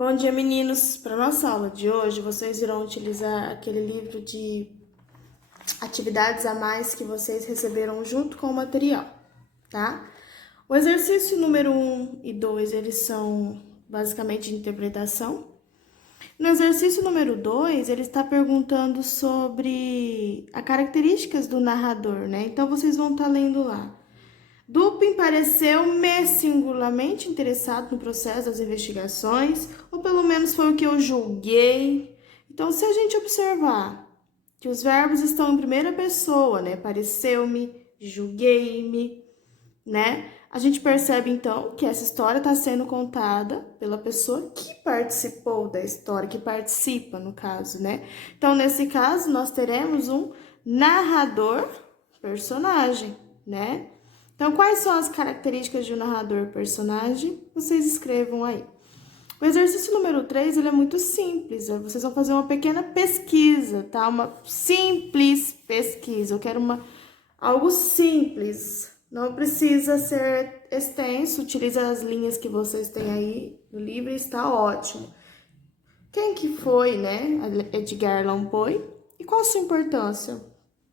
Bom dia, meninos! Para nossa aula de hoje, vocês irão utilizar aquele livro de atividades a mais que vocês receberam junto com o material, tá? O exercício número 1 e 2, eles são basicamente de interpretação. No exercício número 2, ele está perguntando sobre as características do narrador, né? Então, vocês vão estar lendo lá. Dupin pareceu-me singularmente interessado no processo das investigações, ou pelo menos foi o que eu julguei. Então, se a gente observar que os verbos estão em primeira pessoa, né? Pareceu-me, julguei-me, né? A gente percebe, então, que essa história está sendo contada pela pessoa que participou da história, que participa, no caso, né? Então, nesse caso, nós teremos um narrador personagem, né? Então, quais são as características de um narrador-personagem? Vocês escrevam aí. O exercício número 3, ele é muito simples. Vocês vão fazer uma pequena pesquisa, tá? Uma simples pesquisa. Eu quero algo simples. Não precisa ser extenso. Utiliza as linhas que vocês têm aí no livro e está ótimo. Quem que foi, né? Edgar Allan Poe. E qual a sua importância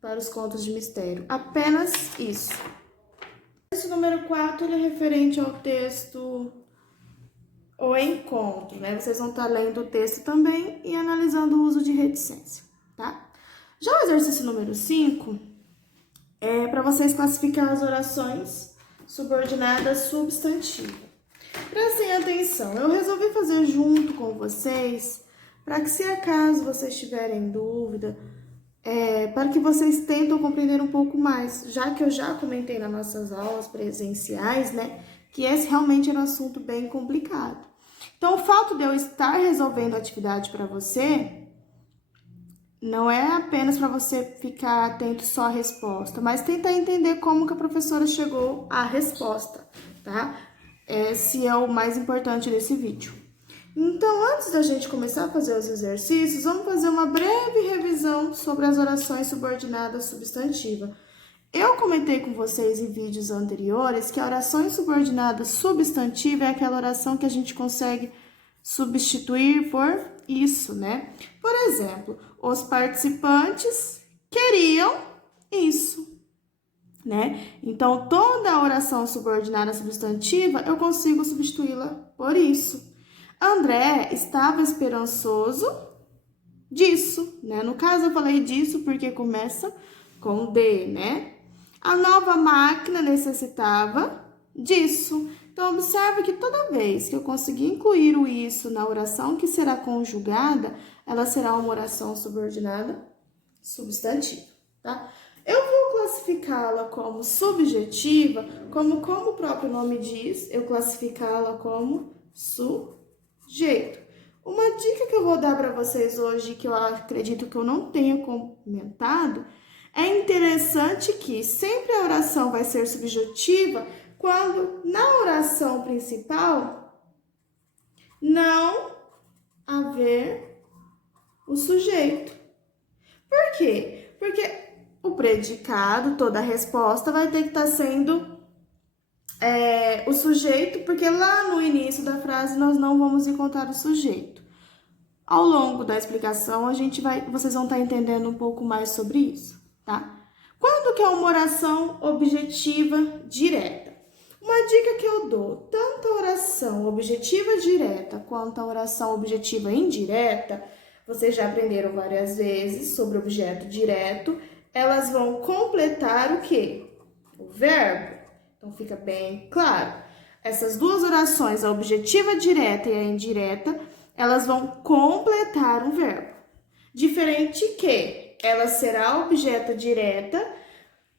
para os contos de mistério? Apenas isso. Esse número 4, ele é referente ao texto O Encontro, né? Vocês vão estar lendo o texto também e analisando o uso de reticência, tá? Já o exercício número 5 é para vocês classificar as orações subordinadas substantivo. Prestem atenção, eu resolvi fazer junto com vocês para que, se acaso vocês tiverem dúvida, para que vocês tentem compreender um pouco mais, já que eu já comentei nas nossas aulas presenciais, né, que esse realmente era um assunto bem complicado. Então, o fato de eu estar resolvendo a atividade para você não é apenas para você ficar atento só à resposta, mas tentar entender como que a professora chegou à resposta, tá? Esse é o mais importante desse vídeo. Então, antes da gente começar a fazer os exercícios, vamos fazer uma breve revisão sobre as orações subordinadas substantiva. Eu comentei com vocês em vídeos anteriores que a oração subordinada substantiva é aquela oração que a gente consegue substituir por isso, né? Por exemplo, os participantes queriam isso, né? Então, toda a oração subordinada substantiva, eu consigo substituí-la por isso. André estava esperançoso disso, né? No caso, eu falei disso porque começa com D, né? A nova máquina necessitava disso. Então, observe que toda vez que eu conseguir incluir o isso na oração que será conjugada, ela será uma oração subordinada substantiva, tá? Eu vou classificá-la como subjetiva, como o próprio nome diz, eu classificá-la como sujeito. Uma dica que eu vou dar para vocês hoje, que eu acredito que eu não tenha comentado, é interessante que sempre a oração vai ser subjetiva quando na oração principal não haver o sujeito. Por quê? Porque o predicado, toda a resposta vai ter que estar sendo o sujeito, porque lá no início da frase nós não vamos encontrar o sujeito. Ao longo da explicação, vocês vão estar entendendo um pouco mais sobre isso, tá? Quando que é uma oração objetiva direta? Uma dica que eu dou, tanto a oração objetiva direta quanto a oração objetiva indireta, vocês já aprenderam várias vezes sobre objeto direto, elas vão completar o quê? O verbo. Então, fica bem claro. Essas duas orações, a objetiva direta e a indireta, elas vão completar um verbo. Diferente que ela será objeto direta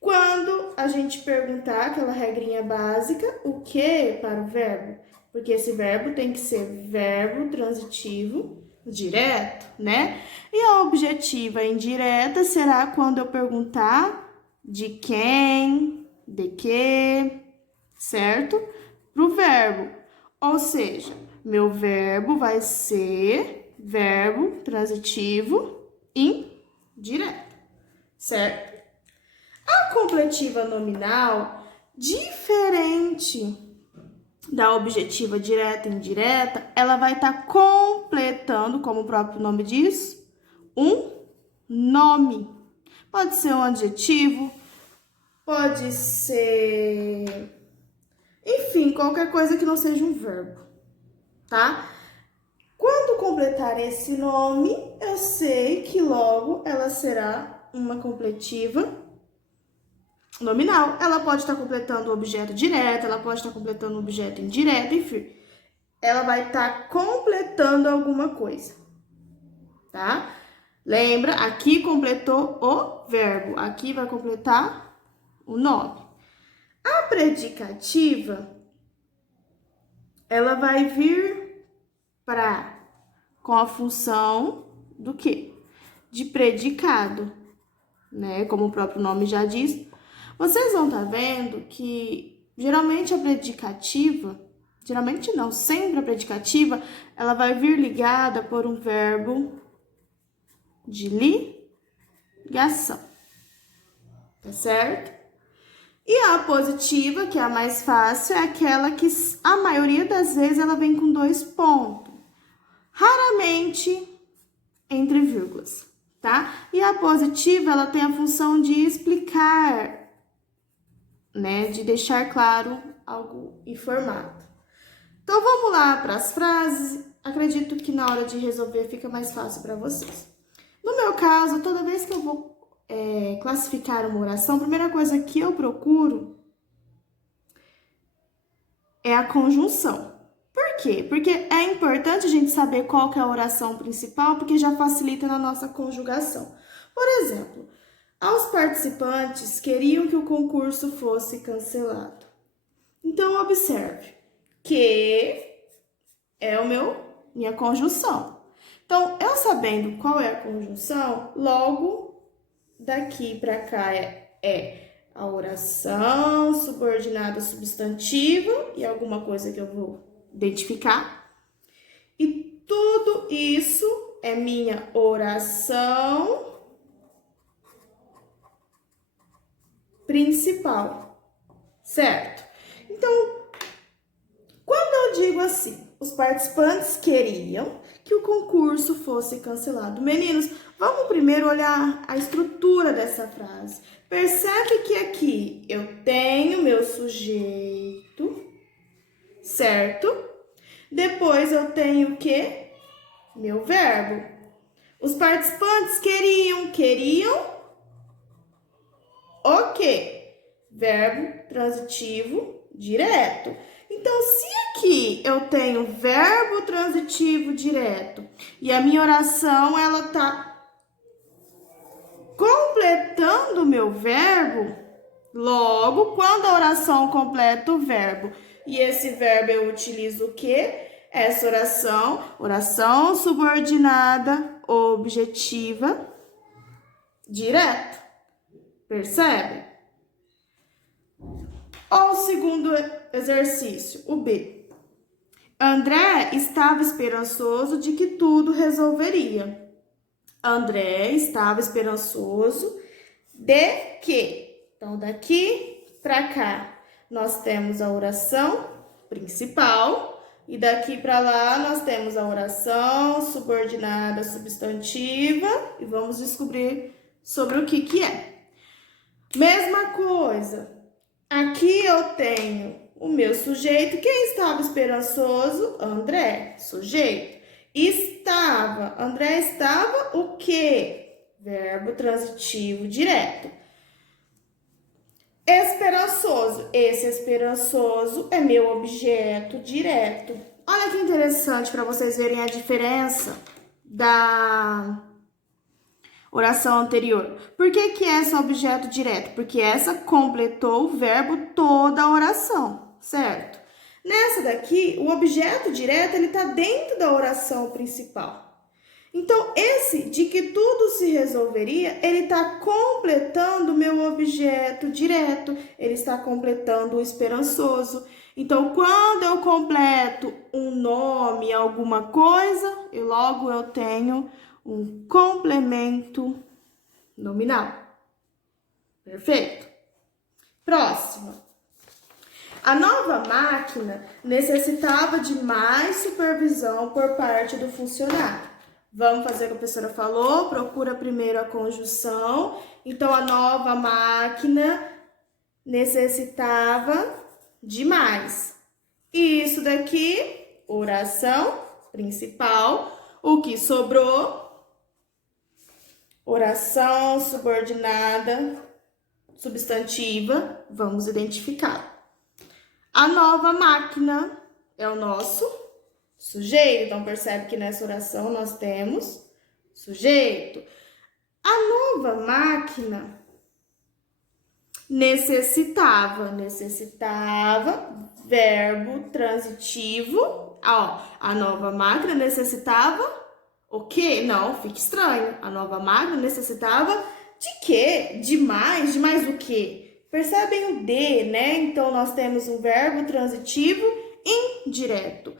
quando a gente perguntar aquela regrinha básica, o que para o verbo? Porque esse verbo tem que ser verbo transitivo direto, né? E a objetiva indireta será quando eu perguntar de quem, de que, certo? Para o verbo. Ou seja, meu verbo vai ser verbo transitivo indireto, certo? A completiva nominal, diferente da objetiva direta e indireta, ela vai estar completando, como o próprio nome diz, um nome. Pode ser um adjetivo, pode ser, enfim, qualquer coisa que não seja um verbo, tá? Quando completar esse nome, eu sei que logo ela será uma completiva nominal. Ela pode estar completando o objeto direto, ela pode estar completando o objeto indireto, enfim. Ela vai estar completando alguma coisa, tá? Lembra, aqui completou o verbo, aqui vai completar o nome. A predicativa, ela vai vir com a função do quê? De predicado, né? Como o próprio nome já diz. Vocês vão estar vendo que geralmente a predicativa, geralmente não, sempre a predicativa, ela vai vir ligada por um verbo de ligação, tá certo? E a positiva, que é a mais fácil, é aquela que a maioria das vezes ela vem com 2 pontos, raramente entre vírgulas, tá? E a positiva, ela tem a função de explicar, né? De deixar claro algo informado. Então, vamos lá para as frases. Acredito que na hora de resolver fica mais fácil para vocês. No meu caso, toda vez que eu vou classificar uma oração, a primeira coisa que eu procuro é a conjunção. Por quê? Porque é importante a gente saber qual que é a oração principal, porque já facilita na nossa conjugação. Por exemplo, aos participantes queriam que o concurso fosse cancelado. Então, observe que é minha conjunção. Então, eu sabendo qual é a conjunção, logo daqui para cá é a oração subordinada substantiva e alguma coisa que eu vou identificar. E tudo isso é minha oração principal, certo? Então, quando eu digo assim, os participantes queriam que o concurso fosse cancelado. Meninos, vamos primeiro olhar a estrutura dessa frase. Percebe que aqui eu tenho meu sujeito, certo? Depois eu tenho o quê? Meu verbo. Os participantes queriam o quê? Verbo transitivo direto. Então, se aqui eu tenho verbo transitivo direto e a minha oração, ela tá completando o meu verbo, logo, quando a oração completa o verbo e esse verbo eu utilizo o quê? Essa oração subordinada objetiva direto. Percebe? Ou o segundo exercício, o B. André estava esperançoso de que tudo resolveria. André estava esperançoso de que? Então, daqui para cá, nós temos a oração principal e daqui para lá nós temos a oração subordinada substantiva e vamos descobrir sobre o que é. Mesma coisa. Aqui eu tenho o meu sujeito. Quem estava esperançoso? André, sujeito. André estava o quê? Verbo transitivo direto. Esperançoso. Esse esperançoso é meu objeto direto. Olha que interessante para vocês verem a diferença da oração anterior. Por que essa é objeto direto? Porque essa completou o verbo toda a oração, certo? Nessa daqui, o objeto direto, ele tá dentro da oração principal. Então, esse de que tudo se resolveria, ele está completando o meu objeto direto, ele está completando o esperançoso. Então, quando eu completo um nome, alguma coisa, logo eu tenho um complemento nominal. Perfeito? Próximo. A nova máquina necessitava de mais supervisão por parte do funcionário. Vamos fazer o que a professora falou, procura primeiro a conjunção. Então, a nova máquina necessitava de mais. E isso daqui, oração principal. O que sobrou? Oração subordinada, substantiva. Vamos identificar. A nova máquina é o nosso sujeito. Então, percebe que nessa oração nós temos sujeito. A nova máquina necessitava, verbo transitivo. Ó, a nova máquina necessitava o quê? Não, fica estranho. A nova máquina necessitava de quê? De mais o quê? Percebem o de, né? Então, nós temos um verbo transitivo indireto.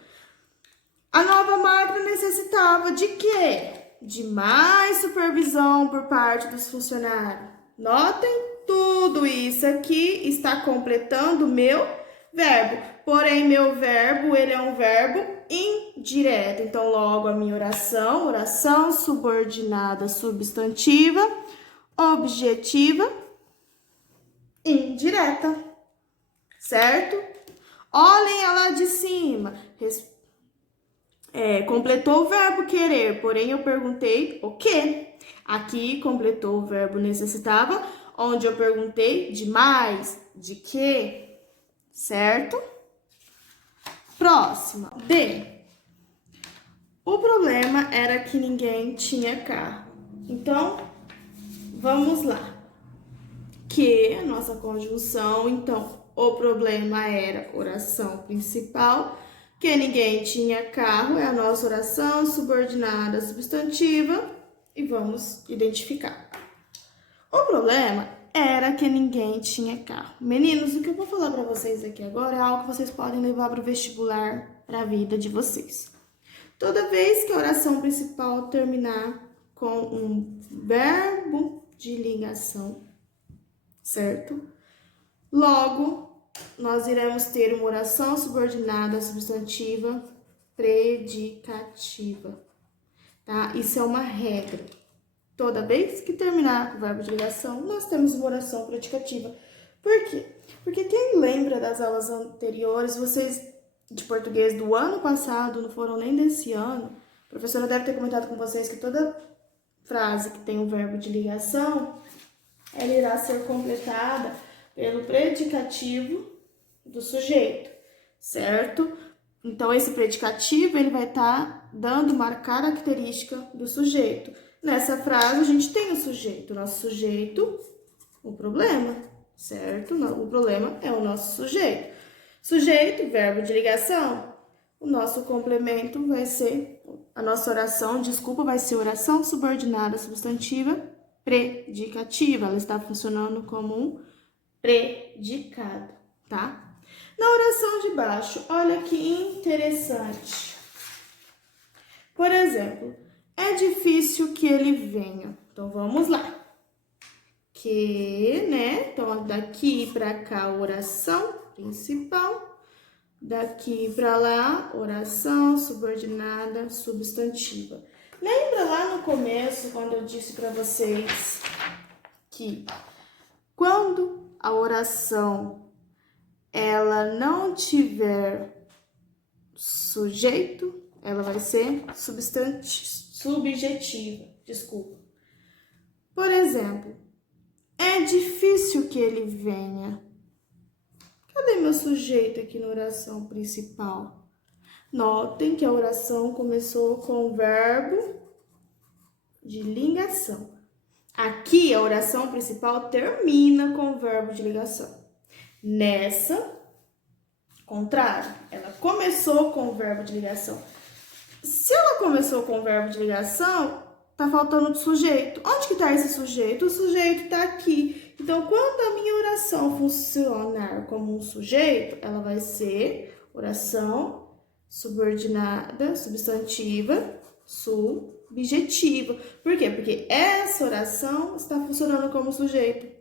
A nova máquina necessitava de quê? De mais supervisão por parte dos funcionários. Notem, tudo isso aqui está completando o meu verbo. Porém, meu verbo, ele é um verbo indireto. Então, logo a minha oração subordinada substantiva, objetiva, indireta, certo? Olhem lá de cima. Completou o verbo querer, porém eu perguntei o quê? Aqui completou o verbo necessitava, onde eu perguntei de mais, de quê, certo? Próxima. D. O problema era que ninguém tinha carro. Então, vamos lá. Que a nossa conjunção, então, o problema era oração principal, que ninguém tinha carro, é a nossa oração subordinada substantiva, e vamos identificar. O problema era que ninguém tinha carro. Meninos, o que eu vou falar para vocês aqui agora é algo que vocês podem levar para o vestibular, para a vida de vocês. Toda vez que a oração principal terminar com um verbo de ligação, certo? Logo, nós iremos ter uma oração subordinada substantiva predicativa, tá? Isso é uma regra. Toda vez que terminar com o verbo de ligação, nós temos uma oração predicativa. Por quê? Porque quem lembra das aulas anteriores, vocês de português do ano passado, não foram nem desse ano, a professora deve ter comentado com vocês que toda frase que tem um verbo de ligação, ela irá ser completada pelo predicativo do sujeito, certo? Então, esse predicativo, ele vai estar dando uma característica do sujeito. Nessa frase, a gente tem o sujeito. Nosso sujeito, o problema, certo? O problema é o nosso sujeito. Sujeito, verbo de ligação. O nosso complemento vai ser, a nossa oração, vai ser oração subordinada substantiva predicativa. Ela está funcionando como um predicado, tá? Na oração de baixo, olha que interessante. Por exemplo, é difícil que ele venha. Então, vamos lá. Que, né? Então, daqui para cá, oração principal. Daqui para lá, oração subordinada substantiva. Lembra lá no começo, quando eu disse para vocês que quando a oração ela não tiver sujeito, ela vai ser subjetiva, desculpa. Por exemplo, é difícil que ele venha. Cadê meu sujeito aqui na oração principal? Notem que a oração começou com o verbo de ligação. Aqui, a oração principal termina com o verbo de ligação. Nessa, contrário, ela começou com o verbo de ligação. Se ela começou com o verbo de ligação, tá faltando o sujeito. Onde que tá esse sujeito? O sujeito tá aqui. Então, quando a minha oração funcionar como um sujeito, ela vai ser oração subordinada, substantiva, subjetiva. Por quê? Porque essa oração está funcionando como sujeito.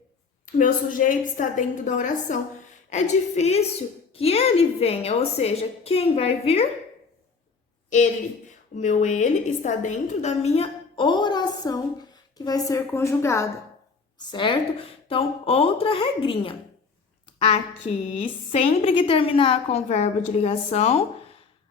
Meu sujeito está dentro da oração. É difícil que ele venha, ou seja, quem vai vir? Ele. O meu ele está dentro da minha oração que vai ser conjugada, certo? Então, outra regrinha. Aqui, sempre que terminar com o verbo de ligação,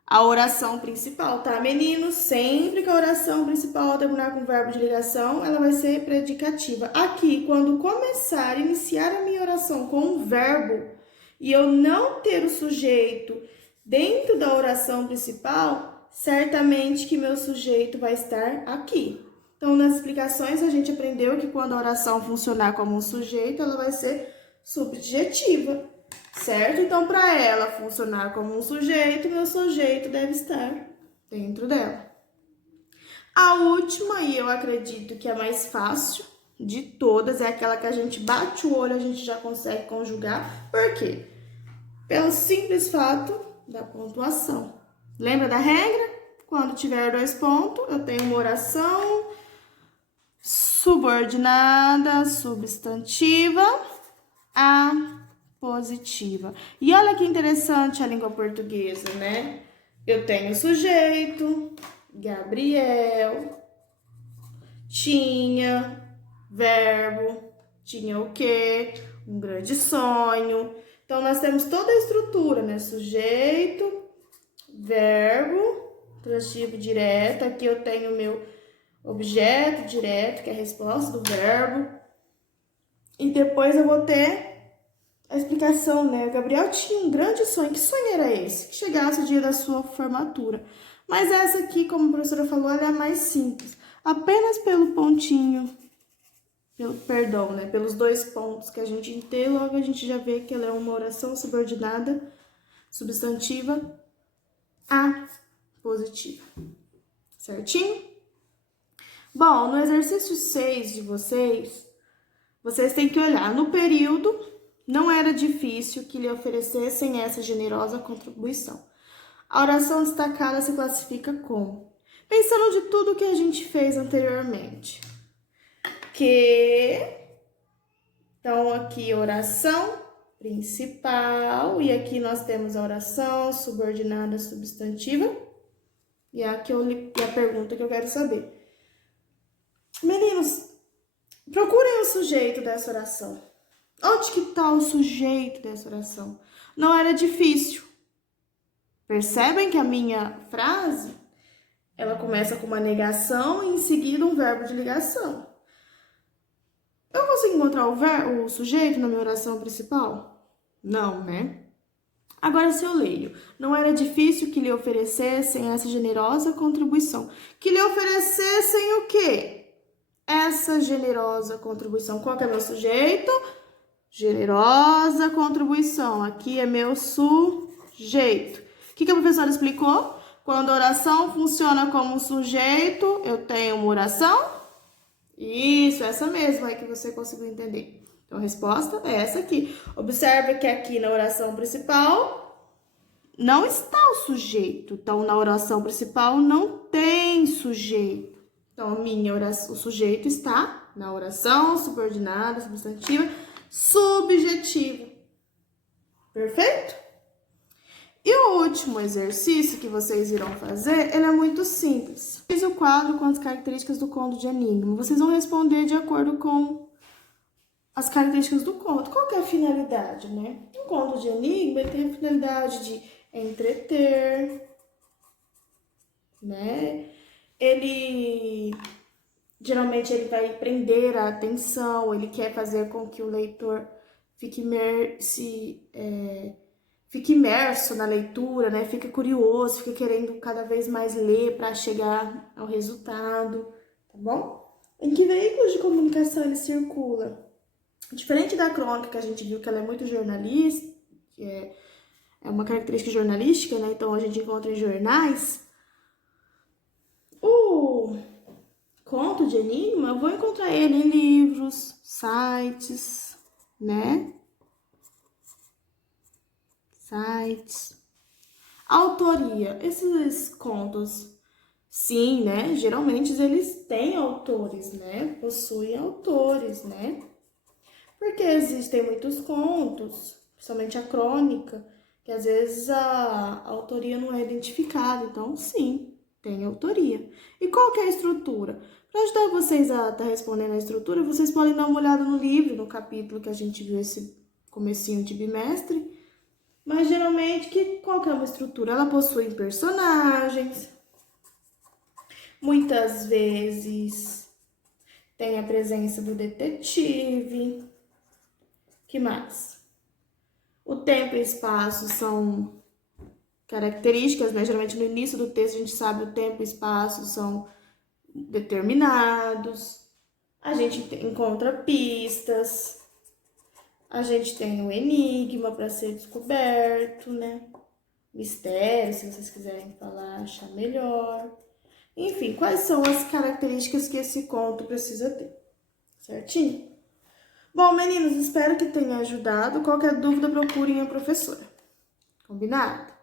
a oração principal, tá, meninos? Sempre que a oração principal terminar com o verbo de ligação, ela vai ser predicativa. Aqui, quando começar, iniciar a minha oração com um verbo e eu não ter o sujeito dentro da oração principal, certamente que meu sujeito vai estar aqui. Então, nas explicações, a gente aprendeu que quando a oração funcionar como um sujeito, ela vai ser subjetiva, certo? Então, para ela funcionar como um sujeito, meu sujeito deve estar dentro dela. A última, e eu acredito que é a mais fácil de todas, é aquela que a gente bate o olho, a gente já consegue conjugar. Por quê? Pelo simples fato da pontuação. Lembra da regra? Quando tiver 2 pontos, eu tenho uma oração subordinada, substantiva, apositiva. E olha que interessante a língua portuguesa, né? Eu tenho sujeito, Gabriel, tinha, verbo, tinha o quê? Um grande sonho. Então, nós temos toda a estrutura, né? Sujeito, verbo, transitivo direto. Aqui eu tenho o meu objeto direto, que é a resposta do verbo. E depois eu vou ter a explicação, né? O Gabriel tinha um grande sonho. Que sonho era esse? Que chegasse o dia da sua formatura. Mas essa aqui, como a professora falou, ela é a mais simples. Apenas pelo pontinho, perdão, né? Pelos 2 pontos que a gente tem, logo a gente já vê que ela é uma oração subordinada, substantiva, apositiva. Certinho? Bom, no exercício 6 de vocês têm que olhar. No período, não era difícil que lhe oferecessem essa generosa contribuição. A oração destacada se classifica como? Pensando de tudo que a gente fez anteriormente. Então, aqui oração principal, e aqui nós temos a oração subordinada substantiva. E aqui a pergunta que eu quero saber. Meninos, procurem o sujeito dessa oração. Onde que está o sujeito dessa oração? Não era difícil. Percebem que a minha frase, ela começa com uma negação e em seguida um verbo de ligação. Eu consigo encontrar o sujeito na minha oração principal? Não, né? Agora, se eu leio, não era difícil que lhe oferecessem essa generosa contribuição. Que lhe oferecessem o quê? Essa generosa contribuição. Qual que é meu sujeito? Generosa contribuição. Aqui é meu sujeito. O que a professora explicou? Quando a oração funciona como um sujeito, eu tenho uma oração? Isso, essa mesma aí que você conseguiu entender. Então, a resposta é essa aqui. Observe que aqui na oração principal não está o sujeito. Então, na oração principal não tem sujeito. Então, o sujeito está na oração subordinada, substantiva, subjetiva. Perfeito? E o último exercício que vocês irão fazer, ele é muito simples. Fiz o quadro com as características do conto de enigma. Vocês vão responder de acordo com as características do conto. Qual que é a finalidade, né? Um conto de enigma, ele tem a finalidade de entreter, né? Geralmente ele vai prender a atenção, ele quer fazer com que o leitor fique imerso na leitura, né? Fica curioso, fica querendo cada vez mais ler para chegar ao resultado, tá bom? Em que veículos de comunicação ele circula? Diferente da crônica, que a gente viu que ela é muito jornalista, que é uma característica jornalística, né? Então a gente encontra em jornais. O conto de enigma, eu vou encontrar ele em livros, sites, né? Autoria. Esses contos, sim, né? Geralmente eles têm autores, né? Possuem autores, né? Porque existem muitos contos, principalmente a crônica, que às vezes a autoria não é identificada. Então, sim, tem autoria. E qual que é a estrutura? Para ajudar vocês a estar respondendo a estrutura, vocês podem dar uma olhada no livro, no capítulo que a gente viu esse comecinho de bimestre. Mas geralmente, qual que é uma estrutura? Ela possui personagens, muitas vezes tem a presença do detetive. Que mais? O tempo e espaço são características, né? Geralmente no início do texto a gente sabe o tempo e espaço são determinados. A gente encontra pistas. A gente tem o enigma para ser descoberto, né? Mistério, se vocês quiserem falar, achar melhor. Enfim, quais são as características que esse conto precisa ter? Certinho? Bom, meninos, espero que tenha ajudado. Qualquer dúvida, procurem a professora. Combinado?